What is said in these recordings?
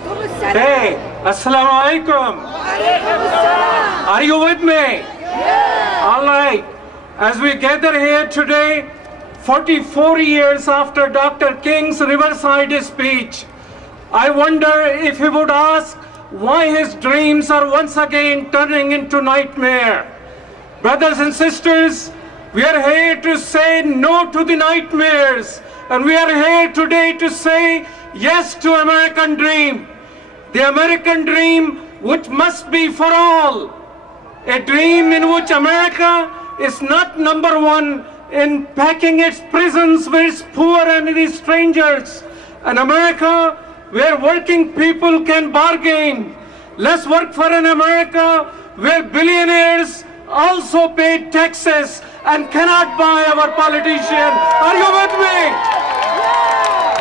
Hey, Assalamu alaikum. Are you with me? Yeah. All right. As we gather here today, 44 years after Dr. King's Riverside speech, I wonder if he would ask why his dreams are once again turning into nightmare. Brothers and sisters, we are here to say no to the nightmares, and we are here today to say yes to American dream. The American dream which must be for all. A dream in which America is not number one in packing its prisons with its poor and its strangers. An America where working people can bargain. Let's work for an America where billionaires also pay taxes and cannot buy our politician. Are you with me?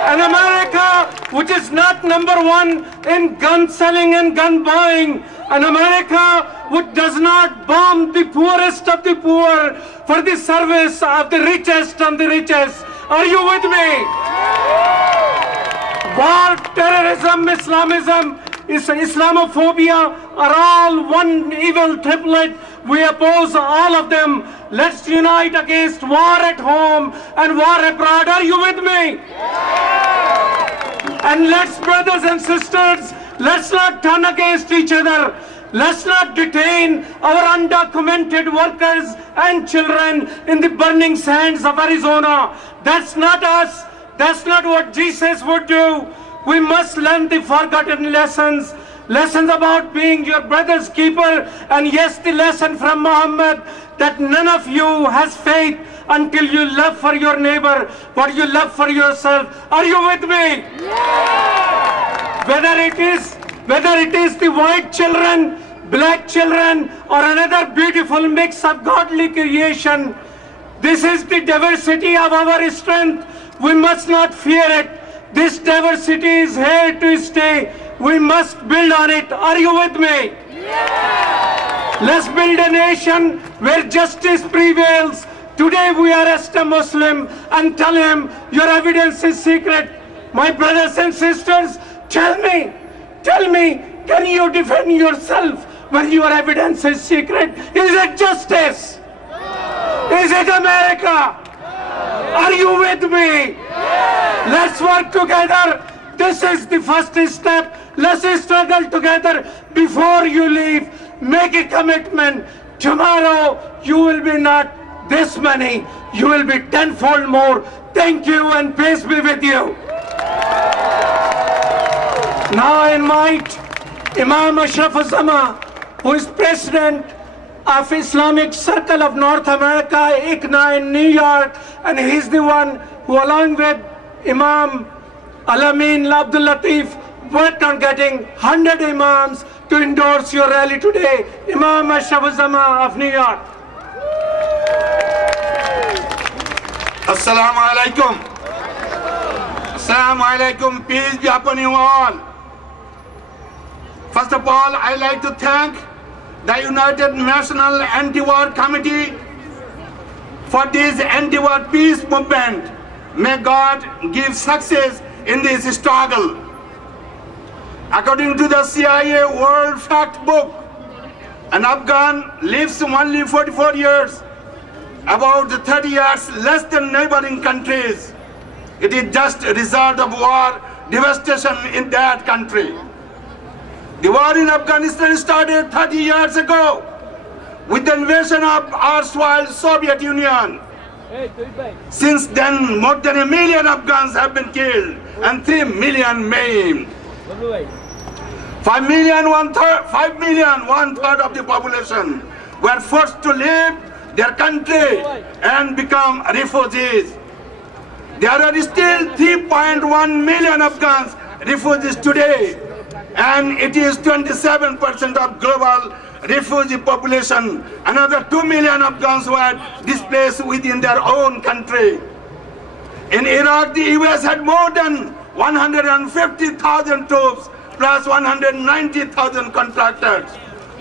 An America which is not number one in gun selling and gun buying. An America which does not bomb the poorest of the poor for the service of the richest of the richest. Are you with me? War, terrorism, Islamism, Islamophobia are all one evil triplet. We oppose all of them. Let's unite against war at home and war abroad. Are you with me? And let's, brothers and sisters, let's not turn against each other. Let's not detain our undocumented workers and children in the burning sands of Arizona. That's not us. That's not what Jesus would do. We must learn the forgotten lessons. Lessons about being your brother's keeper, and yes, the lesson from Muhammad that none of you has faith until you love for your neighbor what you love for yourself. Are you with me? Yeah. Whether it is the white children, black children, or another beautiful mix of godly creation, this is the diversity of our strength. We must not fear it. This diversity is here to stay. We must build on it. Are you with me? Yeah. Let's build a nation where justice prevails. Today we arrest a Muslim and tell him your evidence is secret. My brothers and sisters, tell me, can you defend yourself when your evidence is secret? Is it justice? Is it America? Are you with me? Let's work together. This is the first step. Let's struggle together before you leave. Make a commitment. Tomorrow you will be not this many. You will be tenfold more. Thank you and peace be with you. Now I invite Imam Ashraf Zama, who is president of Islamic Circle of North America, ICNA in New York, and he's the one who, along with Imam Alamin Abdul Latif, worked on getting 100 Imams to endorse your rally today. Imam Ashraf Zama of New York. Assalamu alaikum. Assalamu alaikum. Peace be upon you all. First of all, I like to thank the United National Anti-War Committee for this anti-war peace movement. May God give success in this struggle. According to the CIA World Fact Book, an Afghan lives only 44 years, about 30 years less than neighboring countries. It is just a result of war devastation in that country. The war in Afghanistan started 30 years ago with the invasion of erstwhile Soviet Union. Since then, more than 1 million Afghans have been killed and 3 million maimed. 5 million, one third of the population were forced to leave their country and become refugees. There are still 3.1 million Afghans refugees today, and it is 27% of global refugee population. Another 2 million Afghans were displaced within their own country. In Iraq, the US had more than 150,000 troops plus 190,000 contractors.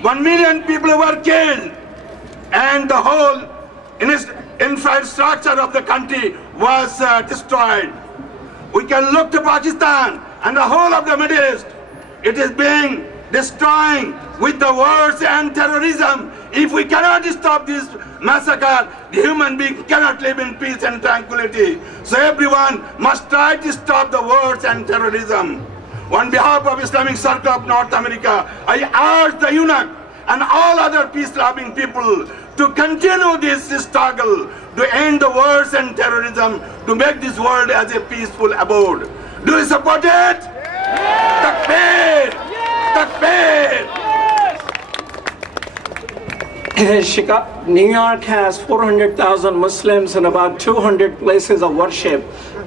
1 million people were killed, and the whole infrastructure of the country was destroyed. We can look to Pakistan and the whole of the Middle East, it is being destroying with the wars and terrorism. If we cannot stop this massacre, the human being cannot live in peace and tranquility. So everyone must try to stop the wars and terrorism. On behalf of Islamic Circle of North America, I urge the eunuch and all other peace-loving people to continue this struggle to end the wars and terrorism, to make this world as a peaceful abode. Do you support it? Yes. Takbir! Yes. Takbir! New York has 400,000 Muslims and about 200 places of worship.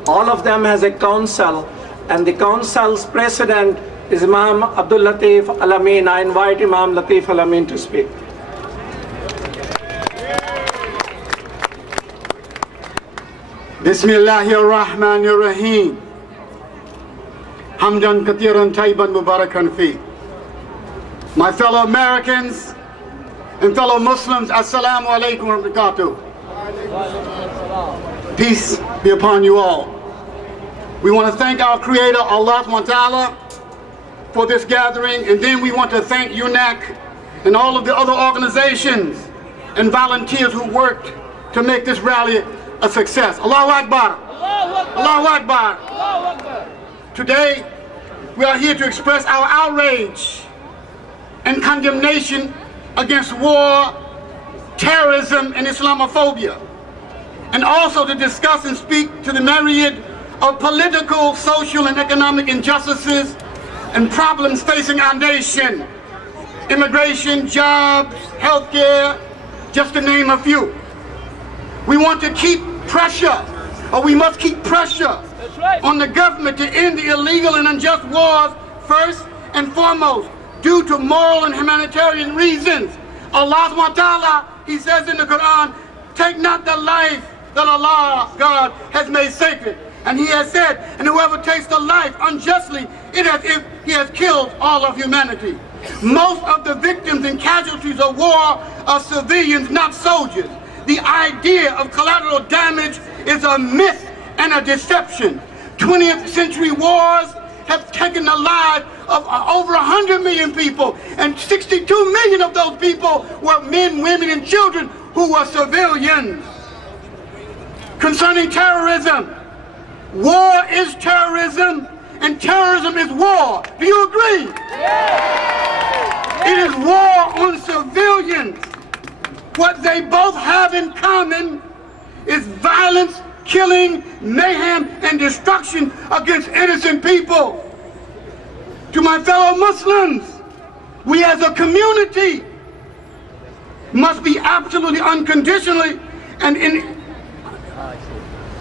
All of them has a council, and the council's president is Imam Abdul Latif Al-Amin. I invite Imam Latif Al-Amin to speak. Bismillahirrahmanirrahim. Hamdan kathiran tayyiban mubarakan fi. My fellow Americans and fellow Muslims, assalamu alaikum wa barakatuh. Peace be upon you all. We want to thank our Creator, Allah subhanahu wa ta'ala, for this gathering, and then we want to thank UNAC and all of the other organizations and volunteers who worked to make this rally a success. Allahu Akbar. Allahu Akbar. Allahu Akbar. Today, we are here to express our outrage and condemnation against war, terrorism, and Islamophobia, and also to discuss and speak to the myriad of political, social, and economic injustices and problems facing our nation: immigration, jobs, healthcare, just to name a few. We want to keep pressure, or we must keep pressure on the government to end the illegal and unjust wars first and foremost, due to moral and humanitarian reasons. Allah subhanahu wa ta'ala, He says in the Quran, take not the life that Allah, God, has made sacred. And He has said, and whoever takes the life unjustly, it as if he has killed all of humanity. Most of the victims and casualties of war are civilians, not soldiers. The idea of collateral damage is a myth and a deception. 20th century wars have taken the lives of over 100 million people, and 62 million of those people were men, women, and children who were civilians. Concerning terrorism, war is terrorism, and terrorism is war. Do you agree? It is war on civilians. What they both have in common is violence, killing, mayhem, and destruction against innocent people. To my fellow Muslims, we as a community must be absolutely unconditionally and in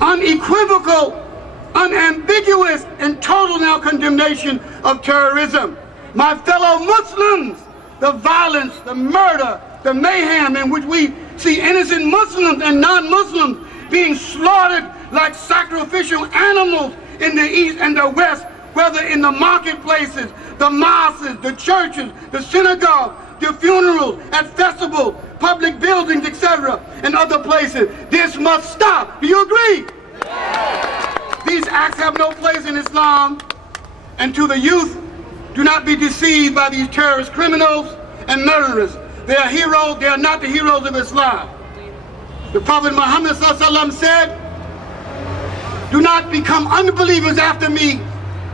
unequivocal, unambiguous, and total now condemnation of terrorism. My fellow Muslims, the violence, the murder, the mayhem in which we see innocent Muslims and non-Muslims being slaughtered like sacrificial animals in the East and the West, whether in the marketplaces, the mosques, the churches, the synagogues, the funerals, at festivals, public buildings, etc., and other places. This must stop. Do you agree? Yes. These acts have no place in Islam, and to the youth, do not be deceived by these terrorist criminals and murderers. They are heroes, they are not the heroes of Islam. The Prophet Muhammad ﷺ said, do not become unbelievers after me,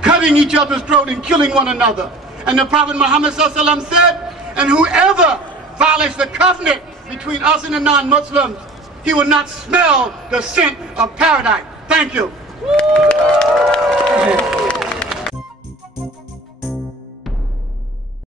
cutting each other's throat and killing one another. And the Prophet Muhammad ﷺ said, and whoever violates the covenant between us and the non-Muslims, he will not smell the scent of paradise. Thank you.